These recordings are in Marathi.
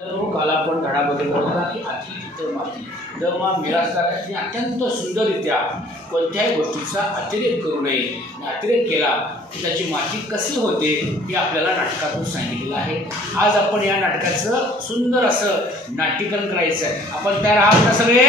काल आपण धडा बदलला की अति चित्र माती जमा मिळासदारांनी अत्यंत सुंदररित्या कोणत्याही गोष्टीचा अतिरेक करू नये आणि अतिरेक केला की त्याची माती कशी होते हे आपल्याला नाटकातून सांगितलेलं आहे। आज आपण या नाटकाचं सुंदर असं नाट्यकरण करायचं आहे। आपण तयार आहात ना सगळे?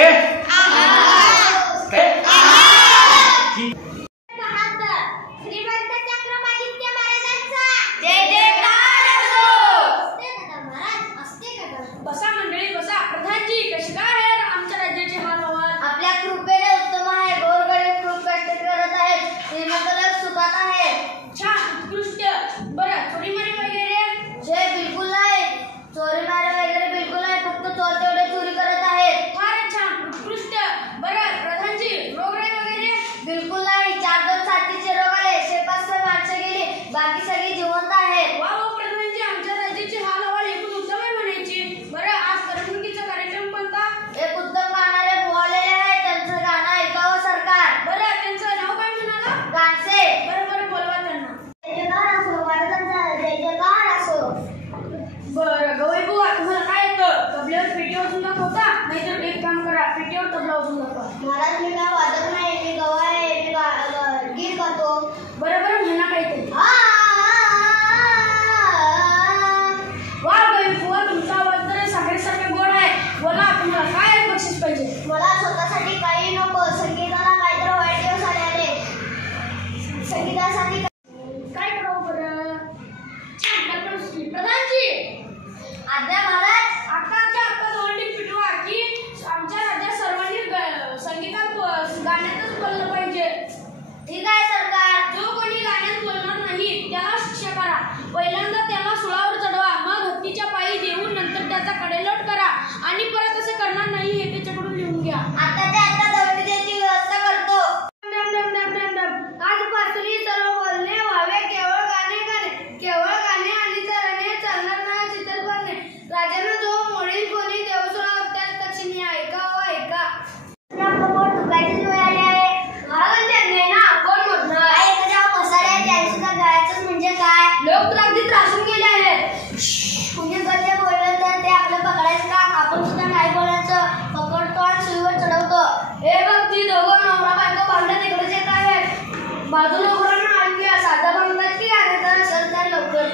बाकी सगळी जिवंत आहेत। वा वा प्रधानजी, आमच्या राज्याची हाल हवाल एकूण उत्तम आहे म्हणायची। बरं, आज करमणुकीचा कार्यक्रम कोणता? एक उत्तम गाणारे बोललेले आहेत, त्यांचं गाणं ऐकावं सरकार। बरं, त्यांचं नाव काय म्हणाला? गाणसे। बरं बरं, बोलवा त्यांना। जय जयकार असो, महाराजांचा जय जयकार असो। बरं गवई बुवा, तुम्हाला काय येतं? तबल्यावर पेटी वाजवून दाखवता? नाहीतर एक काम करा, पेटीवर तबला वाजवून दाखवा। महाराज, मी काय वाजत नाही, मी गवई आहे, मी गीत गातो। बरं बरं, म्हणा काहीतरी। वा गवई बुवा, तुमचा आवाज तर साखरेसारखा गोड आहे। बोला, तुम्हाला काय बक्षीस पाहिजे? मला स्वतःसाठी काही नको, संगीताला काहीतरी वाईट दिवस आले, संगीतासाठी काय करावं बरं? छान कल्पना सुचली। प्रधानजी, आज्ञा महाराज। आत्ताच्या आत्ता दोंडी पिटवा की आमच्या राज्यात सर्वांनी संगीतात गाण्यातच बोललं पाहिजे। ठीक आहे सरकार। जो कोणी गाण्यात बोलणार नाही त्याला शिक्षा करा। पहिल्यांदा त्याला सुळावर चढवा, मग हत्तीच्या पायी देऊन नंतर त्याचा कडेलोट करा आणि परत असे करणार नाही हे त्याच्याकडून लिहून घ्या। आता ते आता दौंडी द्यायची व्यवस्था करतो। डम डम डम डम डम। आजपासून सर्व बोलणे व्हावे केवळ गाणे गाणे, केवळ गाणे आणि चरणे, चालणार नाही चित्र करणे। राजानं जो मोडील कोणी देवसुळावर त्याच दक्षिणी ऐकावं ऐका। दुखायची वेळ आली आहे। महाराजांनी अन्याय ना कोण म्हणणार? काय एखाद्या मसाले आहे त्याने सुद्धा गायचं म्हणजे काय? लोक तर अगदी त्रासून गेले आहेत। कुणी कधी बोललं तर ते आपलं पकडायचं काम, आपण सुद्धा नाही बोलायचं, पकडतो आणि सुईवर चढवतो। हे बघ, ती दोघं नवरा बायको भांडत इकडेच येत आहेत। बाजूला घरांना ऐकूया, साधा भांडत की आहे तर असेल तर लवकर।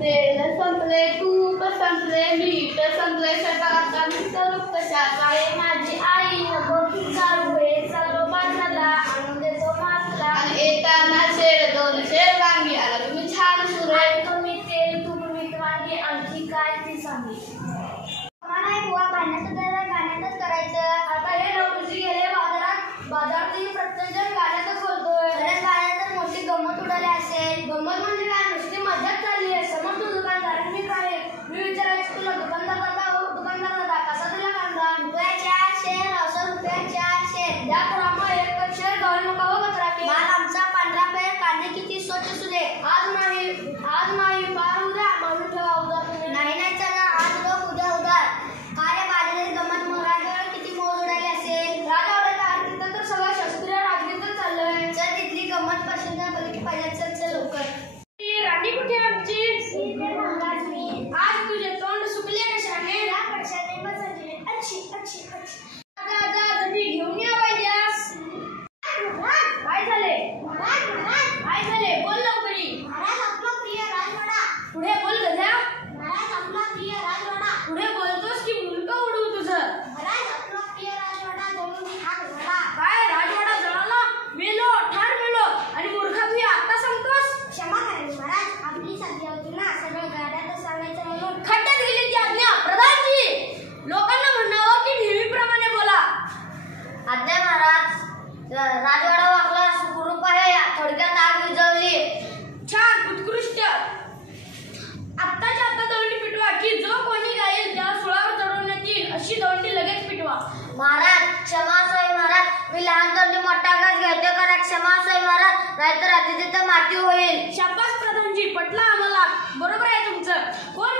तेल संपले, तूप संपले, मीठ संपले, स्वयंपाकाचा मित्र कशाचा आहे माझी आई नको की जाऊळे सर्व बाजारला आणून देतो मासला आणि येताना शेर दोन शेर वांगी आला तुम्ही छान सुरे तुम्ही तेल तूप मीठ वांगी आणखी काय ती सांगी। नाही बुवा, गाण्याचं तर गाण्यातच करायचं। आता हे नवरुजी गेले बाजारात, बाजारातही प्रत्येकजण गाण्यातच बोलतोय। खरंच गाण्यात मोठी गंमत उडाली असेल। गंमत म्हणजे काय? नुसती मजाच चालली आहे। समज तू दुकानदार, मी काय मी विचारायचं तुला, दुकानदार दादा कसा दिला कांदा? रुपयाच्या शेर असं रुपयाच्या शेर द्या पुरामा एक शेर गहू नका हो कचरा की। माल आमचा पांढरा पेर, कांदे किती स्वच्छ सुरे। आज नाही पार उद्या मानून ठेवा उद्या तुम्ही। नाही नाही चला, आज लोक उद्या उधार। काय रे बाजारात गंमत, महाराजावर किती मौज उडाली असेल। राजवाड्याच्या आरतीत तर सगळं शास्त्रीय राजगीतच चाललंय। चल तिथली गंमत पसंत बघितली पाहिजे, चल चल लवकर। राणी कुठे आमची? आज तुझे तोंड सुकले कशाने? अच्छी अच्छी अच्छी। आता घेऊन या पाहिजेस। काय झाले? काय झाले? बोल लवकरी। महाराज आपला प्रिय राजवाडा। पुढे बोल गध्या। महाराज आपला प्रिय राजवाडा। पुढे बोलतोस की मुलगा उडवू तुझं? महाराज आपला प्रिय राजवाडा जळून खाक झाला। काय राजवाडा जळाला? मेलो, ठार मेलो आणि मूर्खा तू आता सांगतोस? क्षमा करा महाराज, आपली संधी होती ना सगळं गाड्यातच सांगायचं म्हणून। खड्ड्यात गेली ती आज्ञा। प्रधानजी, लोकांना म्हणावं की नेहमीप्रमाणे बोला। आज्ञा महाराज। राजवाडा आपला सुखरूप आहे, थोडक्यात आग विझवली। छान, उत्कृष्ट। आत्ताच्या आता दौंडी पिटवा की जो कोणी गाईल त्याला सुळावर चढवण्यात येईल अशी दौंडी लगेच पिटवा। महाराज क्षमा सोय महाराज, मी लहान तोंडी मोठा घास घेतो करा, क्षमा सोय महाराज, नाहीतर आधी तिथं माती होईल। शाबास प्रधानजी, पटला आम्हाला, बरोबर आहे तुमचं। कोण